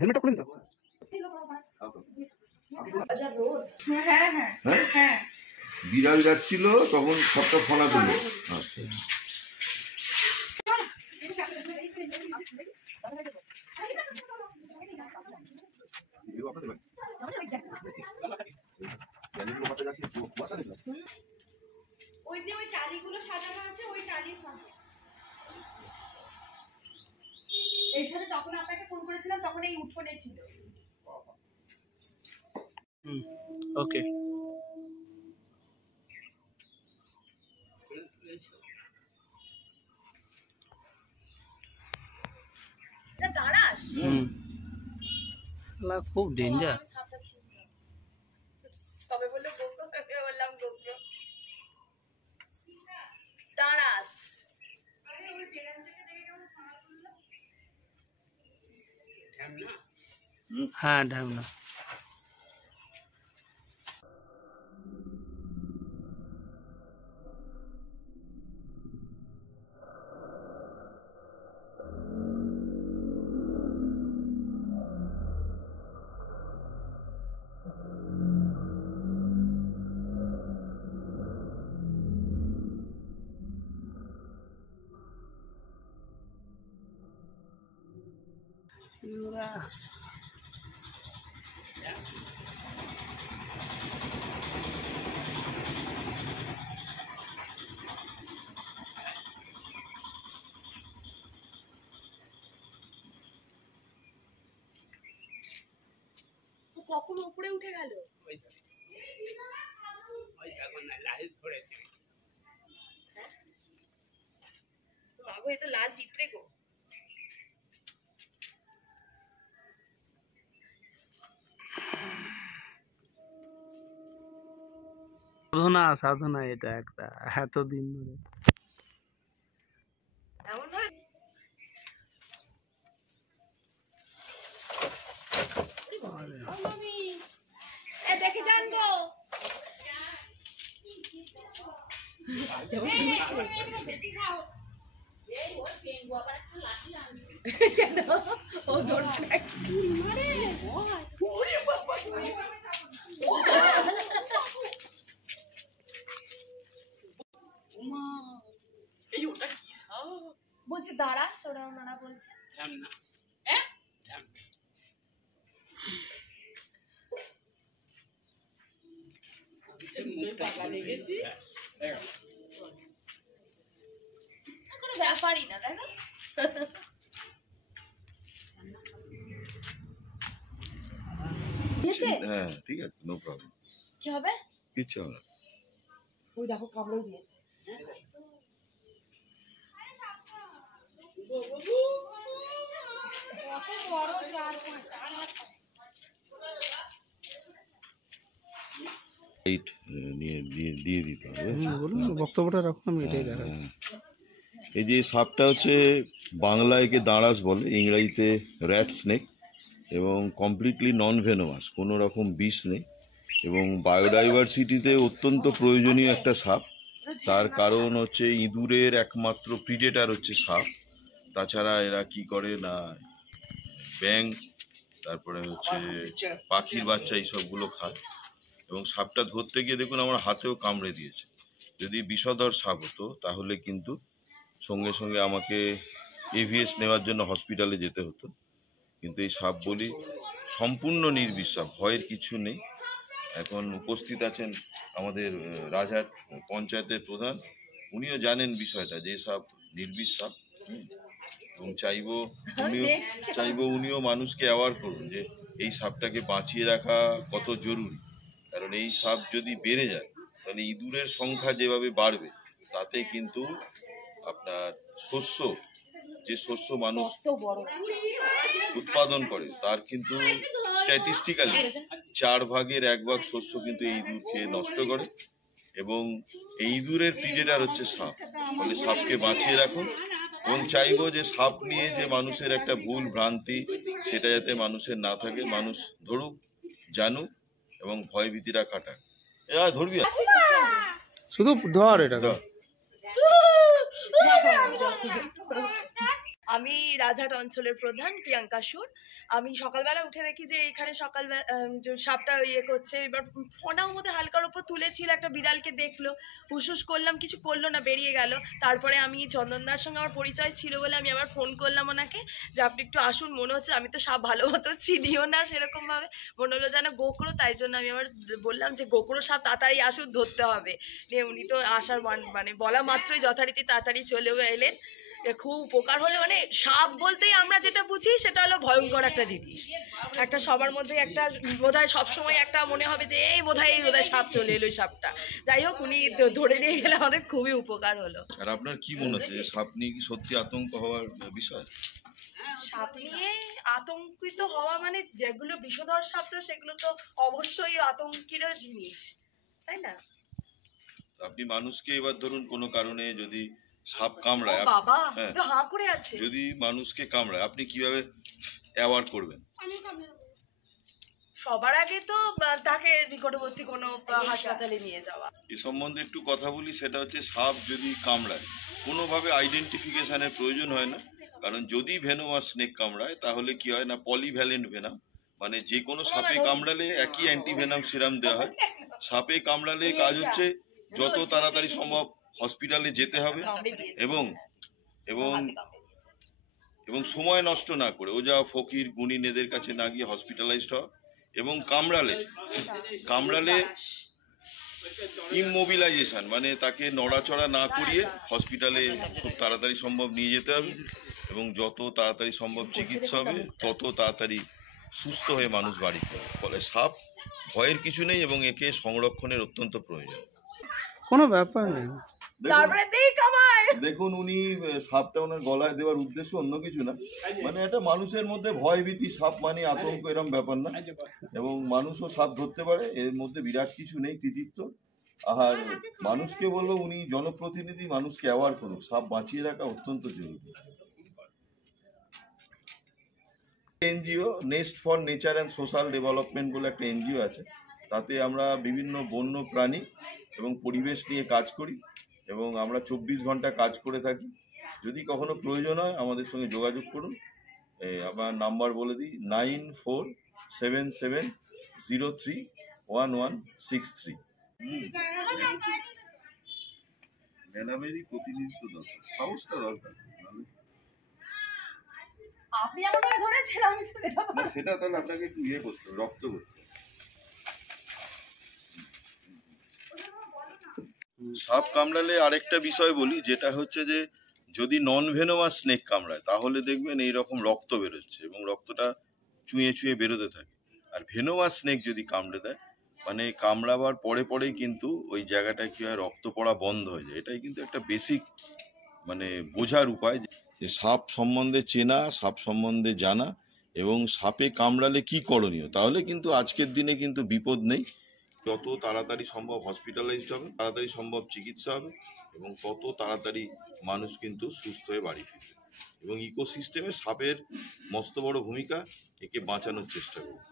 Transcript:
হেলমেটটা খুলেন তো। বিড়াল যাচ্ছিল তখন সবটা ফোনা দিল। ওই যে ওই টালিগুলো সাজানো আছে ওই টালি এইখানে তখন আপনাকে ফোন করেছিলাম তখন এই উঠোনে ছিল। ওকে দাঁড়াস শালা খুব ডেঞ্জার। তবে বললো গোপ্রো, আমি বললাম গোপ্রো। দাঁড়াস হ্যাঁ ঢামনা। কখন উপরে উঠে গেল? এটা লাল পিঁপড়ে গো। সাধনা সাধনা এটা একটা এতদিন ধরে। এমন ভাবে দেখে যান গো। বলছে দাঁড়াস, ওরা ওনারা বলছে কোনো ব্যাপারই না। দেখো হ্যাঁ ঠিক আছে, নো প্রবলেম। কি হবে? কিচ্ছু হবে না। ওই দেখো কামড়ে দিয়েছে। দিয়ে দিতে হবে। বক্তব্যটা রাখুন, আমি এটাই দেখা। এই যে সাপটা হচ্ছে বাংলায় একে দাঁড়াস বলে, ইংরেজিতে র্যাট স্নেক, এবং কমপ্লিটলি নন ভেনোমাস, কোনো রকম বিষ নেই, এবং বায়োডাইভার্সিটিতে অত্যন্ত প্রয়োজনীয় একটা সাপ। তার কারণ হচ্ছে ইঁদুরের একমাত্র প্রিডেটার হচ্ছে সাপ। তাছাড়া এরা কি করে না ব্যাঙ, তারপরে হচ্ছে পাখির বাচ্চা, এইসবগুলো খায়। এবং সাপটা ধরতে গিয়ে দেখুন আমার হাতেও কামড়ে দিয়েছে। যদি বিষধর সাপ হতো তাহলে কিন্তু সঙ্গে সঙ্গে আমাকে এভিএস নেওয়ার জন্য হসপিটালে যেতে হতো। কিন্তু এই সাপ বলি সম্পূর্ণ নির্বিষ সাপ, ভয়ের কিছু নেই। এখন উপস্থিত আছেন আমাদের রাজহাট পঞ্চায়েতের প্রধান, উনিও জানেন বিষয়টা যে সাপ নির্বিষ সাপ, এবং চাইবো উনিও মানুষকে অ্যাওয়ার করুন যে এই সাপটাকে বাঁচিয়ে রাখা কত জরুরি। কারণ এই সাপ যদি বেড়ে যায় তাহলে ইঁদুরের সংখ্যা যেভাবে বাড়বে, তাতে কিন্তু আপনার যে শস্য মানুষ উৎপাদন করে তার কিন্তু স্ট্যাটিস্টিক্যালি 4 ভাগের 1 ভাগ শস্য কিন্তু এই ইঁদুর খেয়ে নষ্ট করে। এবং এই ইঁদুরের প্রিডেটার হচ্ছে সাপ। ফলে সাপকে বাঁচিয়ে রাখুন, এবং চাইবো যে সাপ নিয়ে যে মানুষের একটা ভুল ভ্রান্তি, সেটা যাতে মানুষের না থাকে। মানুষ ধরুক, জানুক, এবং ভয় ভীতিটা কাটাক। ধরবি শুধু ধর এটা। আমি রাজহাট অঞ্চলের প্রধান প্রিয়াঙ্কা সুর। আমি সকালবেলা উঠে দেখি যে এখানে সকালবেলা সাপটা ইয়ে করছে। এবার ফোনাও মধ্যে হালকার ওপর তুলেছিল, একটা বিড়ালকে দেখলো, হুসহুস করলাম, কিছু করলো না, বেরিয়ে গেল। তারপরে আমি চন্দনদার সঙ্গে আমার পরিচয় ছিল বলে আমি আবার ফোন করলাম ওনাকে যে আপনি একটু আসুন, মনে হচ্ছে, আমি তো সাপ ভালো মতো চিনিও না সেরকমভাবে, মনে হলো যেন গোকরো, তাই জন্য আমি আবার বললাম যে গোকরো সাপ তাড়াতাড়ি আসুন, ধরতে হবে। নিয়ে উনি তো আসার মানে বলা মাত্রই যথারীতি তাড়াতাড়ি চলেও এলেন। খুব উপকার হলো। মানে সাপ বলতেই আমরা যেটা বুঝি সেটা হলো ভয়ঙ্কর একটা জিনিস। একটা সবার মধ্যে একটা বোধহয় সবসময় একটা মনে হবে যে এই বোধহয় সাপ চলে এলো, সাপটা। যাই হোক, উনি ধরে নিয়ে গেলে আমাদের খুবই উপকার হলো। আর আপনার কি মনে হচ্ছে যে সাপ নিয়ে কি সত্যি আতঙ্ক হওয়ার বিষয়? সাপ নিয়ে আতঙ্কিত হওয়া মানে যেগুলো বিষধর সাপ, তো সেগুলো তো অবশ্যই আতঙ্কের জিনিস, তাই না? আপনি মানুষকে এবার ধরুন কোনো কারণে যদি সাপ ও কামড়ায়, বাবা, হ্যাঁ, তো হাঁ করে আছে। যদি মানুষকে কামড়ায় আপনি কিভাবে অ্যাওয়ার করবেন? সবার আগে তো তাকে নিকটবর্তী কোনো হাসপাতালে নিয়ে যাওয়া। এ সম্বন্ধে একটু কথা বলি। সেটা হচ্ছে সাপ যদি কামড়ায় কোনোভাবে আইডেন্টিফিকেশনের প্রয়োজন হয় না। কারণ যদি ভেনোমাস স্নেক কামড়ায় তাহলে কি হয় না, পলিভ্যালেন্ট ভেনাম, মানে যে কোনো সাপে কামড়ালে একই অ্যান্টিভেনাম সিরাম দেওয়া হয়। সাপে কামড়ালে কাজ হচ্ছে যত তাড়াতাড়ি সম্ভব হসপিটালে যেতে হবে এবং এবং এবং সময় নষ্ট না করে ওজা ফকির গুণিন এদের কাছে না গিয়ে হসপিটালাইজড হওয়া, এবং কামড়ালে ইমমোবিলাইজেশন, মানে তাকে নড়াচড়া না করিয়ে হসপিটালে খুব তাড়াতাড়ি সম্ভব নিয়ে যেতে হবে এবং যত তাড়াতাড়ি সম্ভব চিকিৎসা হবে তত তাড়াতাড়ি সুস্থ হয়ে মানুষ বাড়ি ফেরে। ফলে সাপ ভয়ের কিছু নেই এবং একে সংরক্ষণের অত্যন্ত প্রয়োজন। কোনো ব্যাপার নেই। তারপরে দেই কামায়। দেখুন, উনি সাপটা ওনার গলায় দেওয়ার উদ্দেশ্য অন্য কিছু না, মানে একটা মানুষের মধ্যে ভয় ভীতি, সাপ মানে আতঙ্ক, এরকম ব্যাপার না, এবং মানুষও সাপ ধরতে পারে, এর মধ্যে বিরাট কিছু নেই কৃতিত্ব। আর মানুষকে বলবো উনি জনপ্রতিনিধি, মানুষকে অ্যাওয়ার করুক, সাপ বাঁচিয়ে রাখা অত্যন্ত জরুরি। NGO nest for nature and social development বলে একটা এনজিও আছে, তাতে আমরা বিভিন্ন বন্য প্রাণী এবং পরিবেশ নিয়ে কাজ করি এবং আমরা 24 ঘন্টা কাজ করে থাকি। যদি কখনো প্রয়োজন হয় আমাদের সঙ্গে যোগাযোগ করুন। আমার নাম্বার বলে দিই, 9477031163। ম্যাডামেরই প্রতিনিধিত্ব দরকার, সাহসটা দরকার। আপনি আমাকে ধরেছেন, আমি তো সেটা না, সেটা তাহলে আপনাকে একটু ইয়ে করতে হবে, রক্ত করতে হবে। সাপ কামড়ালে আরেকটা বিষয় বলি, যেটা হচ্ছে যে যদি নন ভেনোমাস স্নেক কামড়ায় তাহলে দেখবেন এইরকম রক্ত বেরোচ্ছে এবং রক্তটা চুঁয়ে চুঁয়ে বেরোতে থাকে। আর ভেনোমাস স্নেক যদি কামড়ে দেয়, মানে কামড়াবার পরে পরেই কিন্তু ওই জায়গাটায় কি হয়, রক্ত পড়া বন্ধ হয়ে যায়। এটাই কিন্তু একটা বেসিক মানে বোঝার উপায় যে সাপ সম্বন্ধে চেনা, সাপ সম্বন্ধে জানা এবং সাপে কামড়ালে কি করণীয়। তাহলে কিন্তু আজকের দিনে কিন্তু বিপদ নেই। যত তাড়াতাড়ি সম্ভব হসপিটালাইজড হবে, তাড়াতাড়ি সম্ভব চিকিৎসা হবে এবং তত তাড়াতাড়ি মানুষ কিন্তু সুস্থ হয়ে বাড়ি ফিরবে। এবং ইকোসিস্টেমে সাপের মস্ত বড় ভূমিকা, একে বাঁচানোর চেষ্টা করবে।